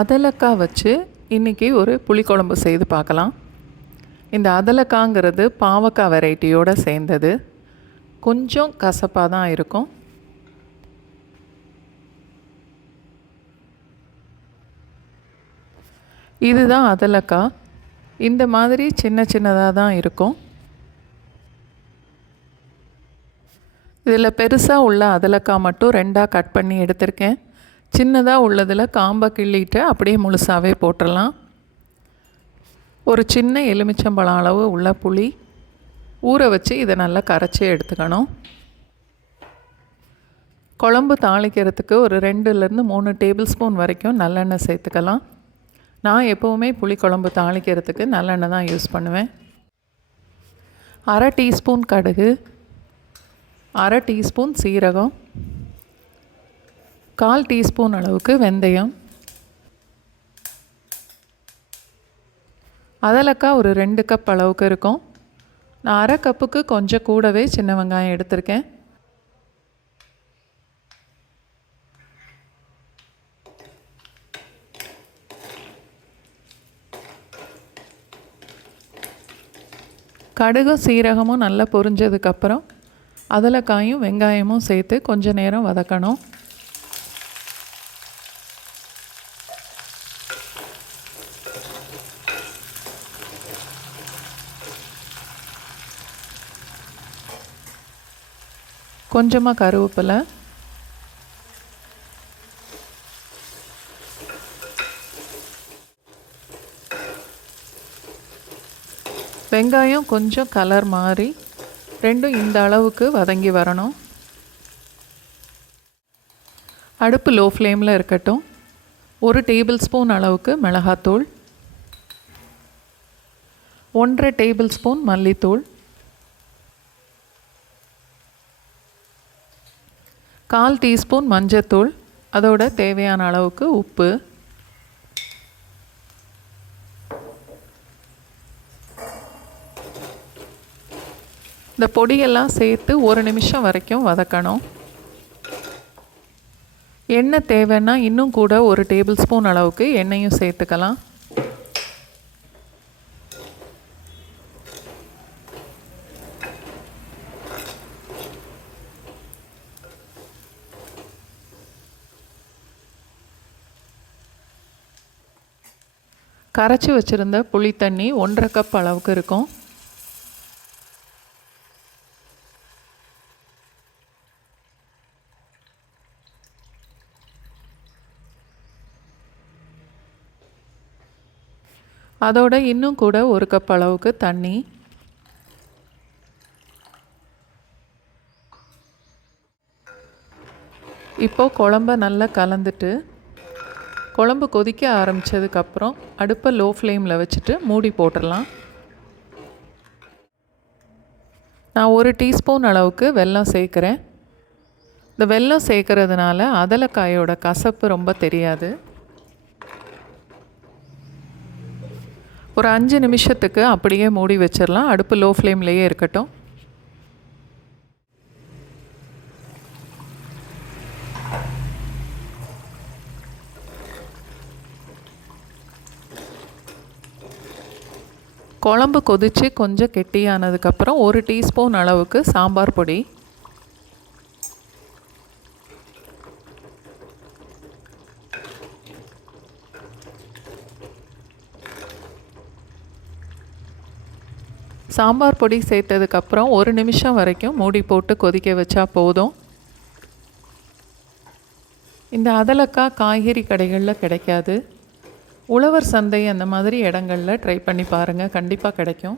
அதலக்காய் வச்சு இன்றைக்கி ஒரு புளிக்குழம்பு செய்து பார்க்கலாம். இந்த அதலக்காங்கிறது பாவக்காய் வெரைட்டியோடு சேர்ந்தது. கொஞ்சம் கசப்பாக தான் இருக்கும். இதுதான் அதலக்காய். இந்த மாதிரி சின்ன சின்னதாக தான் இருக்கும். இதில் பெருசாக உள்ள அதலக்காய் மட்டும் ரெண்டாக கட் பண்ணி எடுத்திருக்கேன். சின்னதாக உள்ளதில் காம்பை கிள்ளிட்டு அப்படியே முழுசாகவே போட்டுடலாம். ஒரு சின்ன எலுமிச்சம்பழம் அளவு உள்ள புளி ஊற வச்சு இதை நல்லா கரைச்சி எடுத்துக்கணும். குழம்பு தாளிக்கிறதுக்கு ஒரு 2லேருந்து 3 டேபிள் ஸ்பூன் வரைக்கும் நல்லெண்ணெய் சேர்த்துக்கலாம். நான் எப்போவுமே புளிக்குழம்பு தாளிக்கிறதுக்கு நல்லெண்ணெய் தான் யூஸ் பண்ணுவேன். 1/2 டீஸ்பூன் கடுகு, 1/2 டீஸ்பூன் சீரகம், 1/4 டீஸ்பூன் அளவுக்கு வெந்தயம். அதலக்காய் ஒரு 2 கப் அளவுக்கு இருக்கும். நான் 1/2 கப்புக்கு கொஞ்சம் கூடவே சின்ன வெங்காயம் எடுத்திருக்கேன். கடுகும் சீரகமும் நல்லா பொரிஞ்சதுக்கப்புறம் அதலக்காயும் வெங்காயமும் சேர்த்து கொஞ்ச நேரம் வதக்கணும். கொஞ்சமாக கருவேப்பிலை, வெங்காயம் கொஞ்சம் கலர் மாறி ரெண்டும் இந்த அளவுக்கு வதங்கி வரணும். அடுப்பு லோ ஃப்ளேமில் இருக்கட்டும். 1 டேபிள் ஸ்பூன் அளவுக்கு மிளகாத்தூள், 1/2 டேபிள் ஸ்பூன் மல்லித்தூள், 1/4 டீஸ்பூன் மஞ்சத்தூள், அதோட தேவையான அளவுக்கு உப்பு. இந்த பொடியெல்லாம் சேர்த்து 1 நிமிஷம் வரைக்கும் வதக்கணும். எண்ணெய் தேவைன்னா இன்னும் கூட 1 டேபிள் ஸ்பூன் அளவுக்கு எண்ணெயும் சேர்த்துக்கலாம். கரைச்சி வச்சுருந்த புளி தண்ணி 1/2 கப் அளவுக்கு இருக்கும். அதோட இன்னும் கூட 1 கப் அளவுக்கு தண்ணி. இப்போது குழம்ப நல்லா கலந்துட்டு குழம்பு கொதிக்க ஆரம்பித்ததுக்கப்புறம் அடுப்பை லோ ஃப்ளேமில் வச்சுட்டு மூடி போட்டுடலாம். நான் 1 டீஸ்பூன் அளவுக்கு வெல்லம் சேர்க்குறேன். இந்த வெல்லம் சேர்க்கறதுனால அதலக்காயோட கசப்பு ரொம்ப தெரியாது. ஒரு 5 நிமிஷத்துக்கு அப்படியே மூடி வச்சிடலாம். அடுப்பு லோ ஃப்ளேம்லேயே இருக்கட்டும். குழம்பு கொதித்து கொஞ்சம் கெட்டியானதுக்கப்புறம் 1 டீஸ்பூன் அளவுக்கு சாம்பார் பொடி, சாம்பார் பொடி சேர்த்ததுக்கப்புறம் 1 நிமிஷம் வரைக்கும் மூடி போட்டு கொதிக்க வச்சா போதும். இந்த அதலக்காய் காய்கறி கடைகளில் கிடைக்காது. உழவர் சந்தை அந்த மாதிரி இடங்களில் ட்ரை பண்ணி பாருங்கள், கண்டிப்பாக கிடைக்கும்.